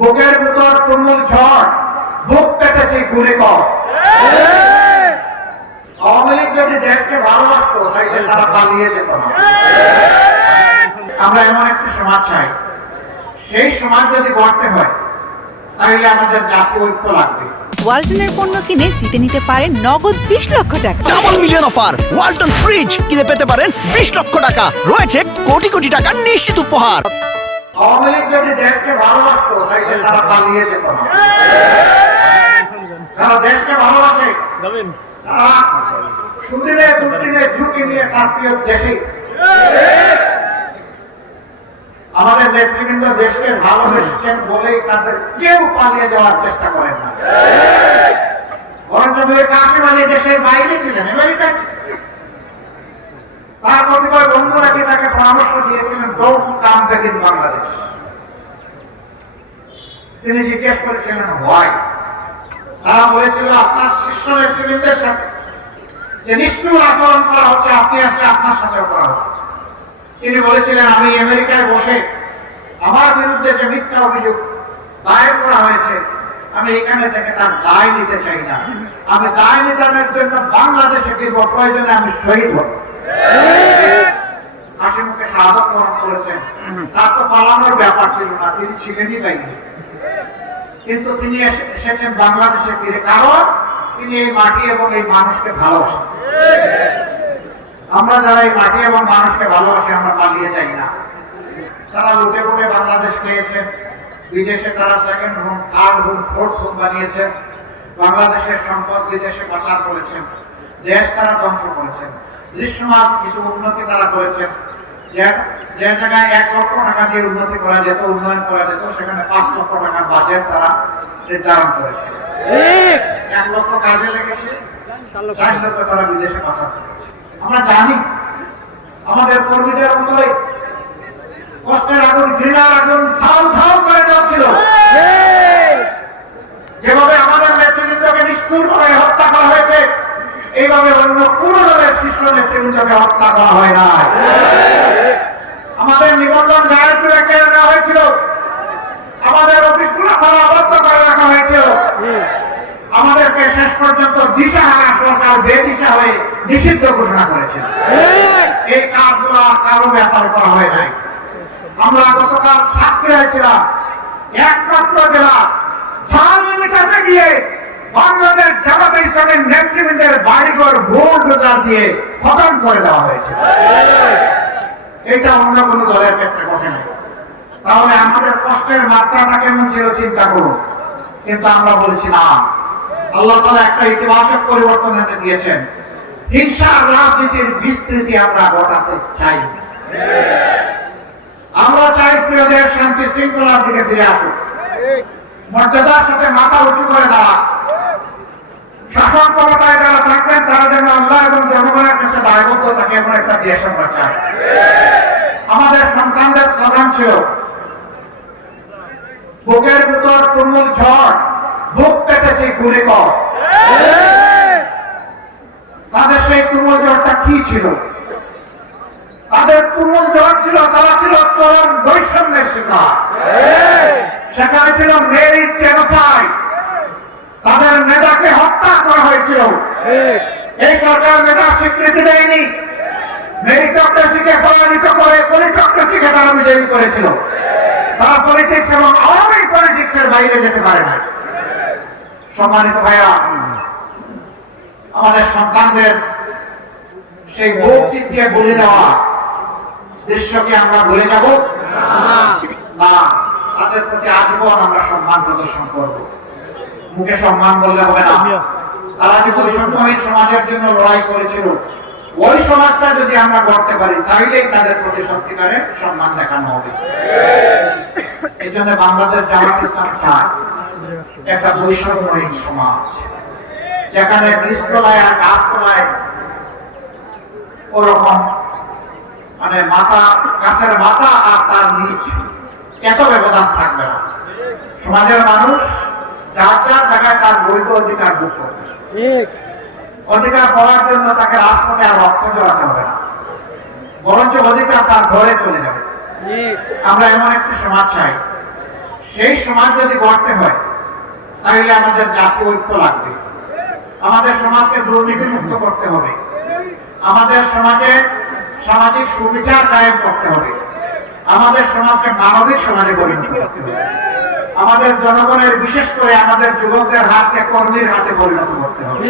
বুকের ভিতর তুমুল ঝড়, বুক পেতেছে গুলি কর। আওয়ামী লীগ যদি দেশকে ভালোবাসতো তাইলে তারা পালিয়ে যেত না। আমরা এমন একটি সমাজ চাই, সেই সমাজ যদি গড়তে হয় তাহলে আমাদের জাতীয় ঐক্য লাগবে। ওয়ালটনের পণ্য কিনে জিতে নিতে পারেন নগদ 20 লক্ষ টাকা। Double million offer, Walton fridge কিনে পেতে পারেন 20 লক্ষ টাকা। রয়েছে কোটি কোটি টাকার নিশ্চিত উপহার। আওয়ামী লীগ যদি দেশকে ভালোবাসতো তাইলে তারা পালিয়ে যেত না। যারা দেশকে ভালোবাসে তারা সুদিনে দুদিনে ঝুঁকি নিয়ে তার প্রিয় দেশে। আমাদের নেতৃবৃন্দ দেশকে ভালোবেসেছেন বলেই তাদের কেউ পালিয়ে যাওয়ার চেষ্টা করেন না। বরঞ্চ কাশিম আলী দেশের বাইরে ছিলেন, আমেরিকায় ছিলেন। তার কতিপয় বন্ধুরা কি তাকে পরামর্শ দিয়েছিলেন, don't come back in Bangladesh. তিনি জিজ্ঞেস করেছিলেন হোয়াই। তারা বলেছিল আপনার শীর্ষ নেতৃবৃন্দের সাথে যে নিষ্ঠুর আচরণ করা হচ্ছে, আপনি আসলে আপনার সাথেও করা হবে। তিনি বলেছিলেন আমি আমেরিকায় বসে আমার বিরুদ্ধে যে মিথ্যা অভিযোগ দায়ের করা হয়েছে, আমি এখানে থেকে তার দায় নিতে চাই না। আমি দায় নিতামের জন্য বাংলাদেশে ফিরব, প্রয়োজনে আমি শহীদ হব। হাসি মুখে শাহাদত বরণ করেছেন। তার তো পালানোর ব্যাপার ছিল না, তিনি ছিলেনই বাইরে। কিন্তু তিনি এসেছেন বাংলাদেশে ফিরে, কারণ তিনি এই মাটি এবং এই মানুষকে ভালোবাসেন। আমরা যারা এই মাটি এবং মানুষকে ভালোবাসি আমরা পালিয়ে যাই না। তারা লুটে ফুটে বাংলাদেশ খেয়েছেন, বিদেশে তারা second home, third home, fourth home বানিয়েছেন। বাংলাদেশের সম্পদ বিদেশে পাচার করেছেন, দেশ তারা ধ্বংস করেছেন। দৃশ্যমান কিছু উন্নতি তারা করেছেন, যে জায়গায় 1 লক্ষ টাকা দিয়ে উন্নতি করা যেত, উন্নয়ন করা যেত, সেখানে 5 লক্ষ টাকার বাজেট তারা নির্ধারণ করেছে। 1 লক্ষ কাজে লেগেছে, 4 লক্ষ তারা বিদেশে পাচার করেছে। আমরা জানি আমাদের কর্মীদের অন্তরে কষ্টের আগুন, ঘৃণার আগুন ধাউ ধাউ করে যাচ্ছিল। যেভাবে আমাদের নেতৃবৃন্দকে নিষ্ঠুরভাবে হত্যা করা হয়েছে, এইভাবে অন্য কোন দলের শীর্ষ নেতৃবৃন্দকে হত্যা করা হয় না। আমাদের নিবন্ধন জায়গাগুলো কেড়ে নেওয়া হয়েছিল, আমাদের অফিসগুলো তালাবদ্ধ করে রাখা হয়েছিল, আমাদেরকে শেষ পর্যন্ত দিশাহারা সরকার বেদিশা হয়ে নিষিদ্ধ ঘোষণা করেছিল। এই কাজগুলো কারো ব্যাপার করা হয় নাই। আমরা গতকাল সাক্ষী হয়েছিলাম, একমাত্র জেলা ঝালমুড়ি মিটাতে গিয়ে বাংলাদেশ জামাতে ইসলামের নেতৃবৃন্দের বাড়িঘর বুলডোজার দিয়ে খতম করে দেওয়া হয়েছে। এটা অন্য কোন দলের ক্ষেত্রে ঘটে নাই। তাহলে আমাদের কষ্টের মাত্রাটা কেমন ছিল চিন্তা করুন। কিন্তু আমরা বলেছি না, আল্লাহ তাআলা একটা ইতিবাচক পরিবর্তন এনে দিয়েছেন। হিংসার রাজনীতির বিস্তৃতি আমরা ঘটাতে চাই। আমরা চাই প্রিয় দেশ শান্তি শৃঙ্খলার দিকে ফিরে আসুক, মর্যাদার সাথে মাথা উঁচু করে দাঁড়া। শাসন ক্ষমতায় যারা থাকবেন তারা যেন আল্লাহ এবং জনগণের কাছে দায়বদ্ধ থাকে, এমন একটা দেশ আমরা চাই। আমাদের সন্তানদের স্লোগান ছিল বুকের ভিতর তুমুল ঝড়, বুক পেতেছে গুলি কর। তাদের সেই তুমুল ঝড়টা কি ছিল? তাদের তুমুল ঝড় ছিল, তারা ছিল চরম বৈষম্যের শিকার। সেখানে ছিল মেরি জেনোসাইড, তাদের মেধাকে হত্যা করা হয়েছিল। এই সরকার মেধা স্বীকৃতি দেয়নি, মেরিটোক্রেসিকে পরাজিত করে পলিটোক্রেসিকে তারা বিজয়ী করেছিল। তারা পলিটিক্স এবং আওয়ামী পলিটিক্সের বাইরে যেতে পারে না। সম্মানিত ভাইয়া, আমাদের সন্তানদের সেই বুক চিতিয়ে বলে দেওয়া দৃশ্যকে আমরা ভুলে যাব না। তাদের প্রতি আজীবন আমরা সম্মান প্রদর্শন করব। মুখে সম্মান বললে হবে না। তারা যে বৈষম্যহীন সমাজের জন্য লড়াই করেছিল, ওই সমাজটা যদি আমরা গড়তে পারি তাহলেই তাদের প্রতি সত্যিকারে সম্মান দেখানো হবে। এই জন্য বাংলাদেশ জামাত ইসলাম চায় একটা বৈষম্যহীন সমাজ, যেখানে নিচতলায় আর গাছতলায় ওরকম মানে মাথা, গাছের মাথা আর তার নিচ এত ব্যবধান থাকবে না। সমাজের মানুষ যার যার জায়গায় তার বৈধ অধিকার ভোগ করবে। অধিকার পাওয়ার জন্য তাকে রাজপথে আর রক্ত জড়াতে হবে না, বরঞ্চ অধিকার তার ঘরে চলে যাবে। আমরা এমন একটি সমাজ চাই, সেই সমাজ যদি গড়তে হয় তাহলে আমাদের জাতীয় ঐক্য লাগবে, আমাদের সমাজকে দুর্নীতি মুক্ত করতে হবে, আমাদের সমাজে সামাজিক সুবিচার কায়েম করতে হবে, আমাদের সমাজকে মানবিক সমাজে পরিণত করতে হবে, আমাদের জনগণের বিশেষ করে আমাদের যুবকদের হাতকে কর্মীর হাতে পরিণত করতে হবে।